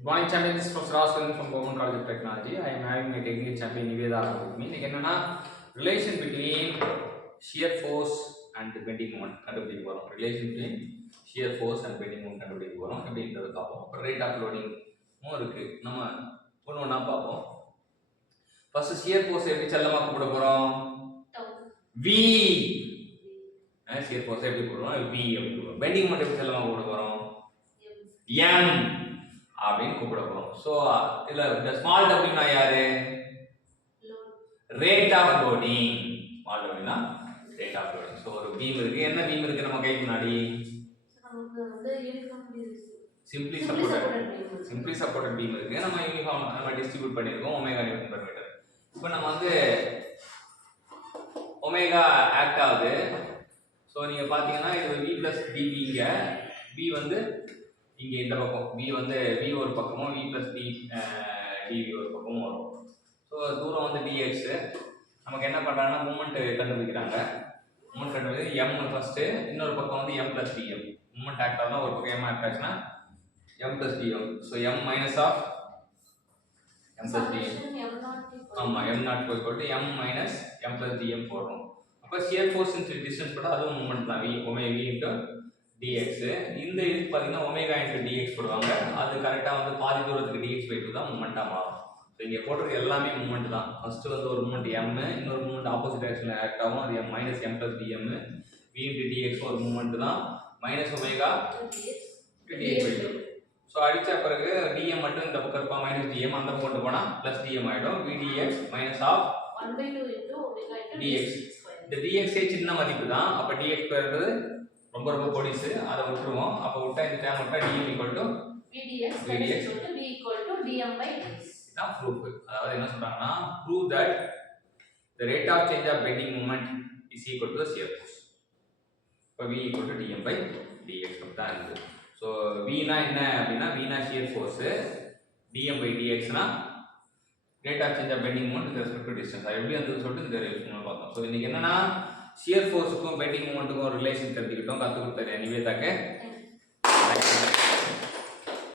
Good morning, champion. This is Professor Aswin from Government College of Technology. I am having my technical champion Niveda with me. இன்னைக்கு என்னன்னா relation between shear force and bending moment கண்டுபிடிக்க போறோம். Relation between shear force and bending moment கண்டுபிடிக்க போறோம். எப்படின்றது பார்ப்போம். அப்புறம் rate of loading இருக்கு. நம்ம ஒன்று ஒன்றா பார்ப்போம். ஃபர்ஸ்ட் shear force எப்படி செல்லமா கூப்பிட போறோம்? V. shear force எப்படி கூப்பிடுறோம்? V எப்படி கூப்பிடுறோம். bending moment எப்படி செல்லமா கூப்பிட போறோம்? M அப்படின்னு கூப்பிட போறோம். ஸோ இதுல இந்த ஸ்மால் டபிள்யூனா யாரு? Rate of loading. ஸ்மால் டபிள்யூனா ரேட் ஆஃப் லோடிங். ஸோ ஒரு பீம் இருக்கு. என்ன பீம் இருக்கு நம்ம கைக்கு முன்னாடி? சிம்பிளி சப்போர்ட்டட் பீம் இருக்கு. நம்ம யூனிஃபார்ம் நம்ம டிஸ்ட்ரிபியூட் பண்ணிருக்கோம் ஒமேகா நியூட்டன் பெர் மீட்டர். இப்போ நம்ம வந்து ஒமேகா ஆக்ட் ஆகுது. ஸோ நீங்க பாத்தீங்கன்னா இது v plus dv இங்க v வந்து இங்க இந்த பக்கம் v வந்து v ஒரு பக்கமும் v plus dv ஒரு பக்கமும் வரும். ஸோ தூரம் வந்து dx. நமக்கு என்ன பண்றாங்கன்னா மூமெண்ட் கண்டுபிடிக்கிறாங்க. மூமெண்ட் கண்டுபிடிக்கிறது m ஃபர்ஸ்ட், இன்னொரு பக்கம் வந்து m plus dm. Moment act ஆகுதுன்னா ஒரு பக்கம் m ஆக்ட் ஆச்சுன்னா m plus dm. So m minus of m plus dm. ஆமா m not equal to m minus m plus dm போடுறோம். அப்ப shear force into distance போட்டா அதுவும் மூமெண்ட் தான் v omega v into dx. இந்த இதுக்கு பாத்தீங்கன்னா ஒமேகா into dx போடுவாங்க. அது கரெக்ட்டா வந்து பாதி தூரத்துக்கு dx by 2 தான் மூமெண்டா மாறும். சோ இங்க போடுறது எல்லாமே மூமெண்ட் தான். ஃபர்ஸ்ட் வந்து ஒரு மூமெண்ட் m, இன்னொரு மூமெண்ட் ஆப்போசிட் டைரக்ஷன்ல ஆக்ட் ஆகும். அது m minus m plus dm. v into dx ஒரு மூமெண்ட் தான் minus omega dx by 2. So அடிச்ச பிறகு dm மட்டும் இந்த பக்கம் இருப்பா minus dm, அந்த பக்கம் கொண்டு போனா plus dm ஆயிடும். v dx minus of 1/2 into omega into dx. இந்த dx சின்ன மதிப்பு தான். அப்ப dx ஸ்கொயர்ன்றது ரொம்ப ரொம்ப பொடிசு. அதை விட்டுருவோம். அப்ப விட்டா இந்த டேர்ம் விட்டா dm equal to vdx equal to v equal to dm by dx. இதான் ப்ரூஃப். அதாவது என்ன சொல்றாங்கன்னா prove that the rate of change of bending moment is equal to the shear force. இப்ப v equal to dm by dx தான் இருக்கு. So v னா என்ன அப்படினா v னா shear force, dm by dx னா rate of change of bending moment with respect to distance. அது எப்படி வந்து சொல்லிட்டு இந்த ரிலேஷன் பார்த்தோம். சோ இன்னைக்கு என்னன்னா shear force க்கும் bending moment க்கும் ரிலேஷன் தெரிஞ்சுக்கிட்டோம். கத்து கொடுத்தாரு நிவேதாக்கு.